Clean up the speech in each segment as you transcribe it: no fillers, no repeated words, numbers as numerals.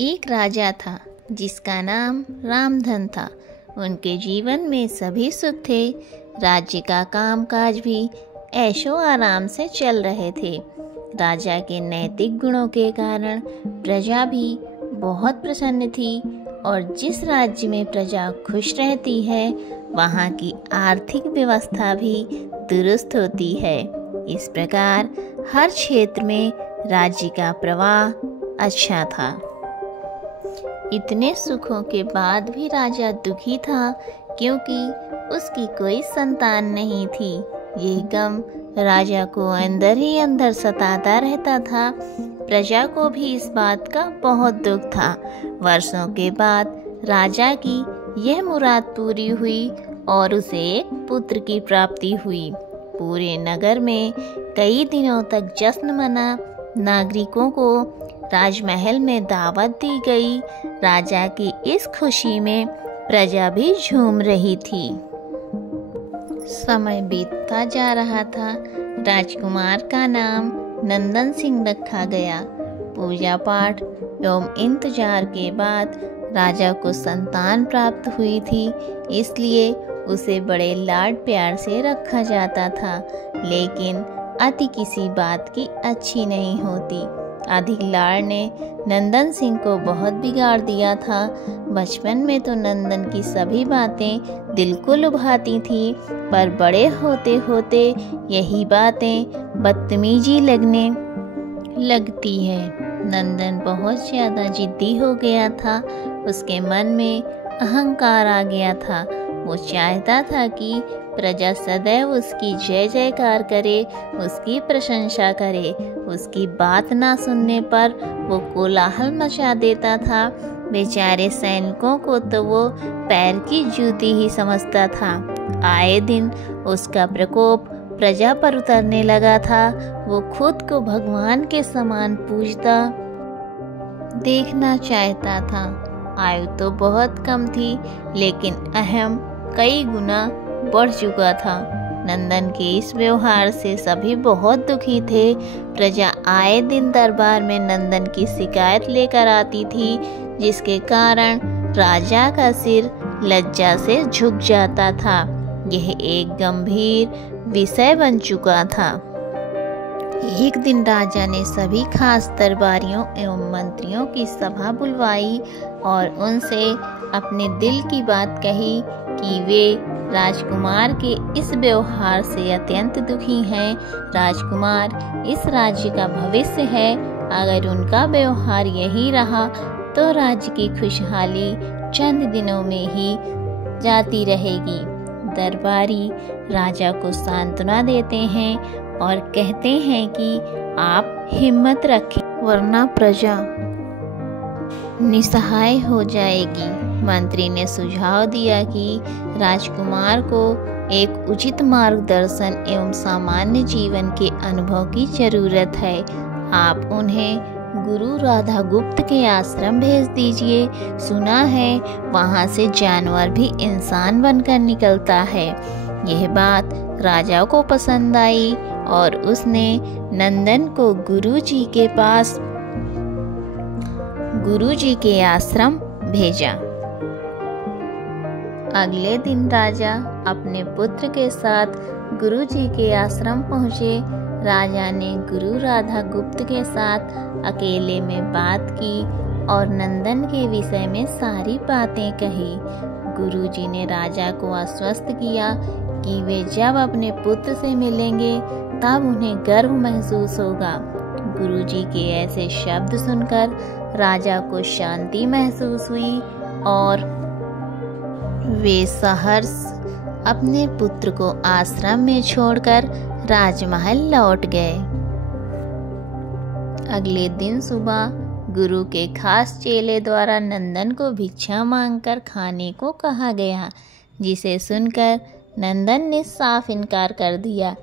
एक राजा था जिसका नाम रामधन था। उनके जीवन में सभी सुख थे। राज्य का कामकाज भी ऐशो आराम से चल रहे थे। राजा के नैतिक गुणों के कारण प्रजा भी बहुत प्रसन्न थी और जिस राज्य में प्रजा खुश रहती है वहाँ की आर्थिक व्यवस्था भी दुरुस्त होती है। इस प्रकार हर क्षेत्र में राज्य का प्रवाह अच्छा था। इतने सुखों के बाद भी राजा दुखी था क्योंकि उसकी कोई संतान नहीं थी। यह गम राजा को अंदर ही अंदर सताता रहता था। प्रजा को भी इस बात का बहुत दुख था। वर्षों के बाद राजा की यह मुराद पूरी हुई और उसे एक पुत्र की प्राप्ति हुई। पूरे नगर में कई दिनों तक जश्न मना। नागरिकों को राजमहल में दावत दी गई। राजा की इस खुशी में प्रजा भी झूम रही थी। समय बीतता जा रहा था। राजकुमार का नाम नंदन सिंह रखा गया। पूजा पाठ एवं इंतजार के बाद राजा को संतान प्राप्त हुई थी, इसलिए उसे बड़े लाड प्यार से रखा जाता था। लेकिन अति किसी बात की अच्छी नहीं होती। अधिक लाड़ ने नंदन सिंह को बहुत बिगाड़ दिया था। बचपन में तो नंदन की सभी बातें दिल को लुभाती थी, पर बड़े होते होते यही बातें बदतमीजी लगने लगती है। नंदन बहुत ज़्यादा जिद्दी हो गया था। उसके मन में अहंकार आ गया था। वो चाहता था कि प्रजा सदैव उसकी जय जयकार करे, उसकी प्रशंसा करे। उसकी बात ना सुनने पर वो कोलाहल मचा देता था। बेचारे सैनिकों को तो वो पैर की जूती ही समझता था। आए दिन उसका प्रकोप प्रजा पर उतरने लगा था। वो खुद को भगवान के समान पूजता देखना चाहता था। आयु तो बहुत कम थी, लेकिन अहम कई गुना बढ़ चुका था। नंदन के इस व्यवहार से सभी बहुत दुखी थे। प्रजा आए दिन दरबार में नंदन की शिकायत लेकर आती थी, जिसके कारण राजा का सिर लज्जा से झुक जाता था। यह एक गंभीर विषय बन चुका था। एक दिन राजा ने सभी खास दरबारियों एवं मंत्रियों की सभा बुलवाई और उनसे अपने दिल की बात कही कि वे राजकुमार के इस व्यवहार से अत्यंत दुखी हैं। राजकुमार इस राज्य का भविष्य है। अगर उनका व्यवहार यही रहा तो राज्य की खुशहाली चंद दिनों में ही जाती रहेगी। दरबारी राजा को सांत्वना देते हैं और कहते हैं कि आप हिम्मत रखें, वरना प्रजा निसहाय हो जाएगी। मंत्री ने सुझाव दिया कि राजकुमार को एक उचित मार्गदर्शन एवं सामान्य जीवन के अनुभव की जरूरत है। आप उन्हें गुरु राधा गुप्त के आश्रम भेज दीजिए। सुना है वहाँ से जानवर भी इंसान बनकर निकलता है। यह बात राजा को पसंद आई और उसने नंदन को गुरुजी के आश्रम भेजा। अगले दिन राजा अपने पुत्र के साथ गुरुजी के आश्रम पहुँचे। राजा ने गुरु राधा गुप्त के साथ अकेले में बात की और नंदन के विषय में सारी बातें कही। गुरुजी ने राजा को आश्वस्त किया कि वे जब अपने पुत्र से मिलेंगे तब उन्हें गर्व महसूस होगा। गुरुजी के ऐसे शब्द सुनकर राजा को शांति महसूस हुई और वे सहर्ष अपने पुत्र को आश्रम में छोड़कर राजमहल लौट गए। अगले दिन सुबह गुरु के खास चेले द्वारा नंदन को भिक्षा मांगकर खाने को कहा गया, जिसे सुनकर नंदन ने साफ इनकार कर दिया।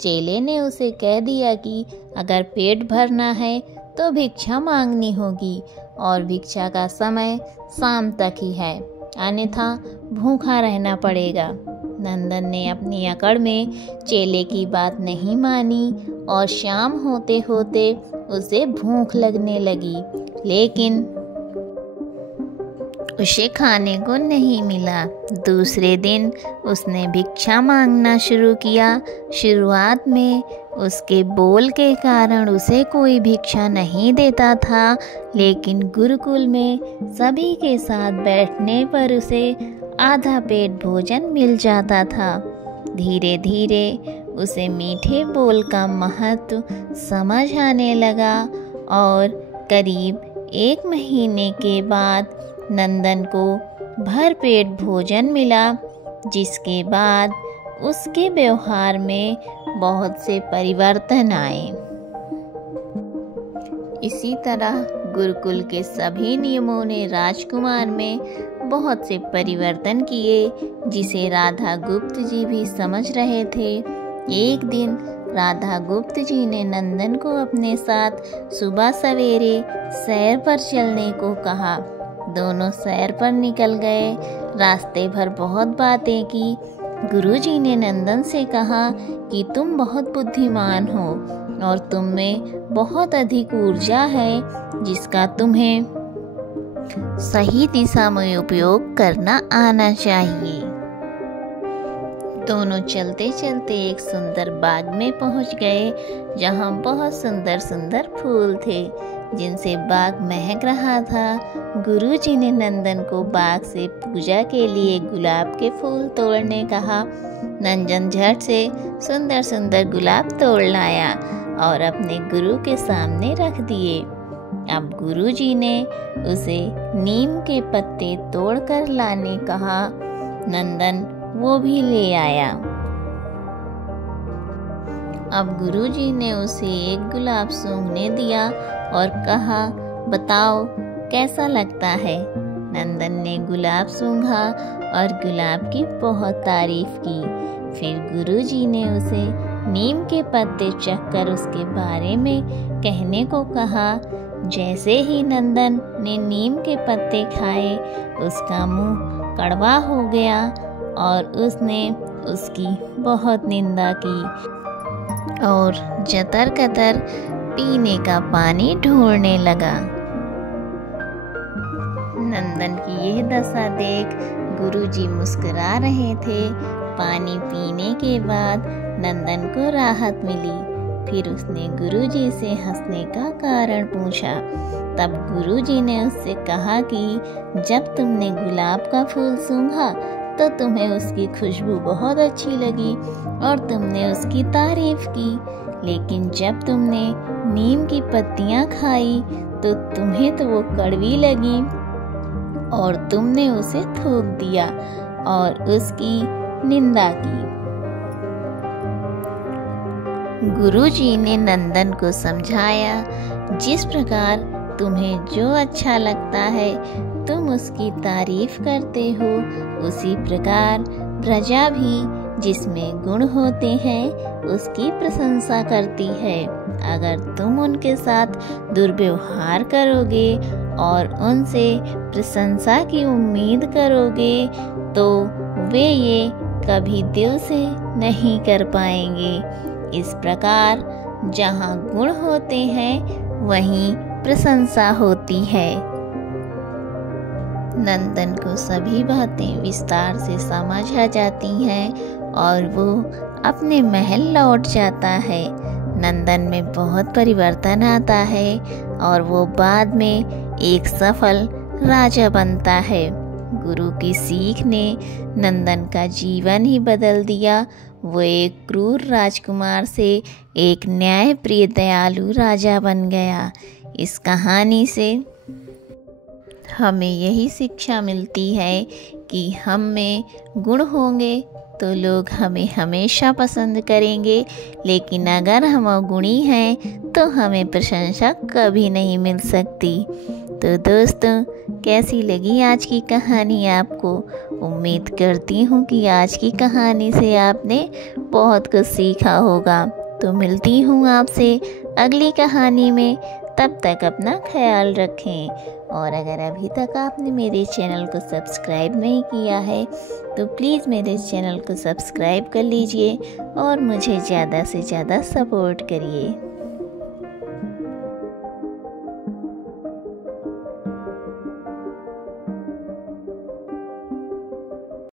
चेले ने उसे कह दिया कि अगर पेट भरना है तो भिक्षा मांगनी होगी और भिक्षा का समय शाम तक ही है, अन्यथा भूखा रहना पड़ेगा। नंदन ने अपनी अकड़ में चेले की बात नहीं मानी और शाम होते होते उसे भूख लगने लगी। लेकिन उसे खाने को नहीं मिला। दूसरे दिन उसने भिक्षा मांगना शुरू किया। शुरुआत में उसके बोल के कारण उसे कोई भिक्षा नहीं देता था, लेकिन गुरुकुल में सभी के साथ बैठने पर उसे आधा पेट भोजन मिल जाता था। धीरे धीरे उसे मीठे बोल का महत्व समझ आने लगा और करीब 1 महीने के बाद नंदन को भरपेट भोजन मिला, जिसके बाद उसके व्यवहार में बहुत से परिवर्तन आए। इसी तरह गुरुकुल के सभी नियमों ने राजकुमार में बहुत से परिवर्तन किए, जिसे राधा गुप्त जी भी समझ रहे थे। एक दिन राधा गुप्त जी ने नंदन को अपने साथ सुबह सवेरे सैर पर चलने को कहा। दोनों सैर पर निकल गए। रास्ते भर बहुत बातें की। गुरुजी ने नंदन से कहा कि तुम बहुत बुद्धिमान हो और तुम में बहुत अधिक ऊर्जा है, जिसका तुम्हें सही दिशा में उपयोग करना आना चाहिए। दोनों चलते चलते एक सुंदर बाग में पहुंच गए, जहां बहुत सुंदर सुंदर फूल थे, जिनसे बाग महक रहा था। गुरुजी ने नंदन को बाग से पूजा के लिए गुलाब के फूल तोड़ने कहा। नंदन झट से सुंदर सुंदर गुलाब तोड़ लाया और अपने गुरु के सामने रख दिए। अब गुरुजी ने उसे नीम के पत्ते तोड़कर लाने कहा। नंदन वो भी ले आया। अब गुरुजी ने उसे एक गुलाब सूंघने दिया और कहा, बताओ कैसा लगता है। नंदन ने गुलाब सूंघा और गुलाब की बहुत तारीफ की। फिर गुरुजी ने उसे नीम के पत्ते चखकर उसके बारे में कहने को कहा। जैसे ही नंदन ने नीम के पत्ते खाए, उसका मुंह कड़वा हो गया और उसने उसकी बहुत निंदा की और जतर कतर पीने का पानी ढूंढने लगा। नंदन की यह दशा देख गुरुजी मुस्कुरा रहे थे। पानी पीने के बाद नंदन को राहत मिली। फिर उसने गुरुजी से हंसने का कारण पूछा। तब गुरुजी ने उससे कहा कि जब तुमने गुलाब का फूल सूंघा तो तुम्हें उसकी खुशबू बहुत अच्छी लगी और तुमने उसकी तारीफ की, लेकिन जब तुमने नीम की पत्तियां खाई तो तुम्हें तो वो कड़वी लगी और तुमने उसे थूक दिया और उसकी निंदा की। गुरुजी ने नंदन को समझाया, जिस प्रकार तुम्हें जो अच्छा लगता है तुम उसकी तारीफ करते हो, उसी प्रकार प्रजा भी जिसमें गुण होते हैं उसकी प्रशंसा करती है। अगर तुम उनके साथ दुर्व्यवहार करोगे और उनसे प्रशंसा की उम्मीद करोगे तो वे ये कभी दिल से नहीं कर पाएंगे। इस प्रकार जहाँ गुण होते हैं वहीं प्रशंसा होती है। नंदन को सभी बातें विस्तार से समझ आ जाती हैं और वो अपने महल लौट जाता है। नंदन में बहुत परिवर्तन आता है और वो बाद में एक सफल राजा बनता है। गुरु की सीख ने नंदन का जीवन ही बदल दिया। वो एक क्रूर राजकुमार से एक न्यायप्रिय दयालु राजा बन गया। इस कहानी से हमें यही शिक्षा मिलती है कि हम में गुण होंगे तो लोग हमें हमेशा पसंद करेंगे, लेकिन अगर हम अवगुणी हैं तो हमें प्रशंसा कभी नहीं मिल सकती। तो दोस्तों, कैसी लगी आज की कहानी आपको? उम्मीद करती हूँ कि आज की कहानी से आपने बहुत कुछ सीखा होगा। तो मिलती हूँ आपसे अगली कहानी में। तब तक अपना ख्याल रखें और अगर अभी तक आपने मेरे चैनल को सब्सक्राइब नहीं किया है तो प्लीज़ मेरे चैनल को सब्सक्राइब कर लीजिए और मुझे ज़्यादा से ज़्यादा सपोर्ट करिए।